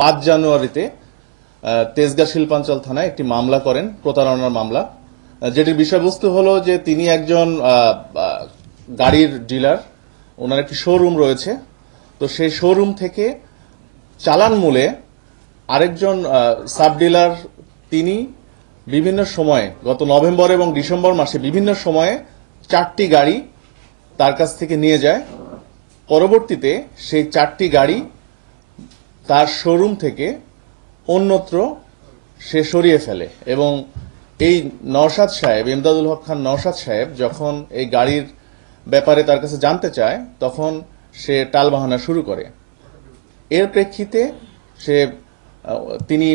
5 জানুয়ারিতে তেজগাঁ শিল্পাঞ্চল থানায় একটি মামলা করেন, প্রতারণার মামলা, যেটির বিষয়বস্তু হলো যে তিনি একজন গাড়ির ডিলার, ওনার একটি শোরুম রয়েছে। তো সেই শোরুম থেকে চালান মূলে আরেকজন সাব ডিলার তিনি বিভিন্ন সময়ে গত নভেম্বর এবং ডিসেম্বর মাসে বিভিন্ন সময়ে 4টি গাড়ি তার কাছ থেকে নিয়ে যায়। পরবর্তীতে সেই 4টি গাড়ি তার শোরুম থেকে অন্যত্র সে সরিয়ে ফেলে এবং এই নওশাদ সাহেব, ইমদাদুল হক খান নওশাদ সাহেব যখন এই গাড়ির ব্যাপারে তার কাছে জানতে চায় তখন সে টালবাহানা শুরু করে। এর প্রেক্ষিতে তিনি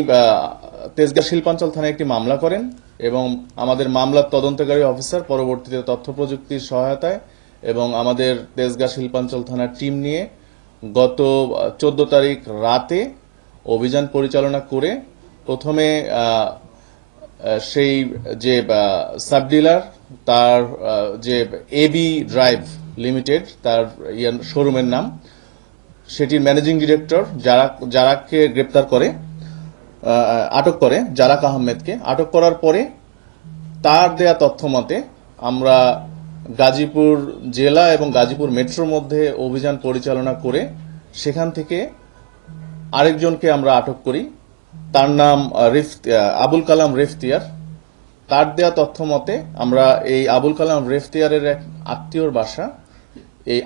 তেজগাঁ শিল্পাঞ্চল থানায় একটি মামলা করেন এবং আমাদের মামলার তদন্তকারী অফিসার পরবর্তীতে তথ্য প্রযুক্তির সহায়তায় এবং আমাদের তেজগাঁ শিল্পাঞ্চল থানার টিম নিয়ে গত 14 তারিখ রাতে অভিযান পরিচালনা করে প্রথমে সেই যে সাব ডিলার তার যে এবি ড্রাইভ লিমিটেড তার শোরুমের নাম, সেটির ম্যানেজিং ডিরেক্টর জারাককে গ্রেপ্তার করে, আটক করে, জারাক আহমেদকে আটক করার পরে তার দেয়া তথ্য মতে আমরা গাজীপুর জেলা এবং গাজীপুর মেট্রোর মধ্যে অভিযান পরিচালনা করে সেখান থেকে আরেকজনকে আমরা আটক করি। তার নাম আবুল কালাম রেফতিয়ার। তার দেয়া তথ্য মতে আমরা এই আবুল কালাম রেফতিয়ারের এক আত্মীয়র বাসা এই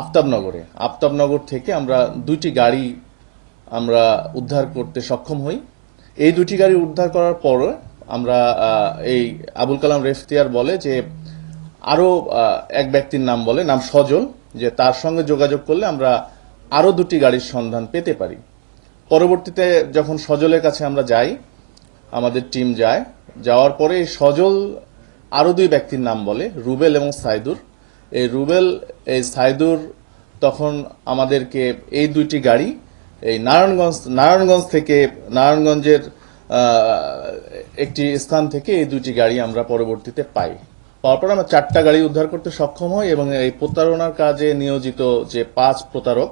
আফতাবনগর থেকে আমরা 2টি গাড়ি আমরা উদ্ধার করতে সক্ষম হই। এই 2টি গাড়ি উদ্ধার করার পর আমরা এই আবুল কালাম রেফতিয়ার বলে যে আরো এক ব্যক্তির নাম বলে, নাম সজল, যে তার সঙ্গে যোগাযোগ করলে আমরা আরো 2টি গাড়ির সন্ধান পেতে পারি। পরবর্তীতে যখন সজলের কাছে আমরা যাই, আমাদের টিম যায়, যাওয়ার পরে সজল আরো 2 ব্যক্তির নাম বলে, রুবেল এবং সাইদুর। এই রুবেল এই সাইদুর তখন আমাদেরকে এই 2টি গাড়ি এই নারায়ণগঞ্জের একটি স্থান থেকে এই 2টি গাড়ি আমরা পরবর্তীতে পাই। পাওয়ার পর আমরা 4টা গাড়ি উদ্ধার করতে সক্ষম হই এবং এই প্রতারণার কাজে নিয়োজিত যে 5 প্রতারক,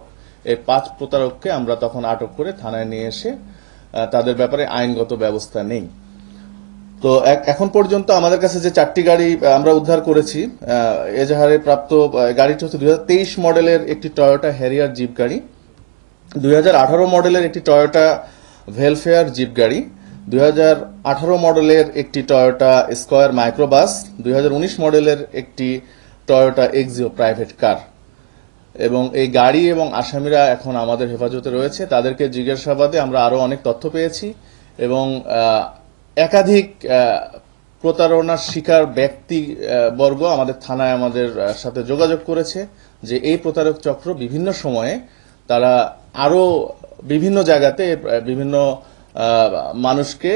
এই 5 প্রতারককে আমরা তখন আটক করে থানায় নিয়ে এসে তাদের ব্যাপারে আইনগত ব্যবস্থা নেই। তো এখন পর্যন্ত আমাদের কাছে যে 4টি গাড়ি আমরা উদ্ধার করেছি, এজাহারে প্রাপ্ত গাড়িটি হচ্ছে 2023 মডেলের একটি টয়োটা হ্যারিয়ার জিপ গাড়ি, 2018 মডেলের একটি টয়োটা ভেলফেয়ার জিপ গাড়ি, 2018 মডেলের একটি টয়োটা স্কয়ার মাইক্রোবাস, 2019 মডেলের একটি টয়োটা এক্সিও প্রাইভেট কার। এবং এই গাড়ি এবং আসামিরা এখন আমাদের হেফাজতে রয়েছে। তাদেরকে জিজ্ঞাসাবাদে আমরা আরো অনেক তথ্য পেয়েছি এবং একাধিক প্রতারণার শিকার ব্যক্তিবর্গ আমাদের থানায় আমাদের সাথে যোগাযোগ করেছে যে এই প্রতারক চক্র বিভিন্ন সময়ে তারা আরো বিভিন্ন জায়গাতে বিভিন্ন মানুষকে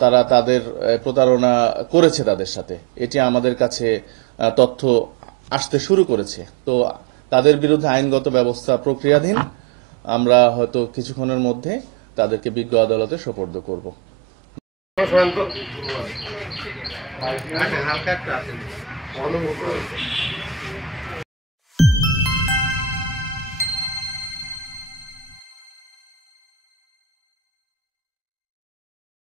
তারা তাদের প্রতারণা করেছে তাদের সাথে, এটি আমাদের কাছে তথ্য আসতে শুরু করেছে। তো তাদের বিরুদ্ধে আইনগত ব্যবস্থা প্রক্রিয়াধীন, আমরা হয়তো কিছুক্ষণের মধ্যে তাদেরকে বিজ্ঞ আদালতে সোপর্দ করব। হালকা একটু আছে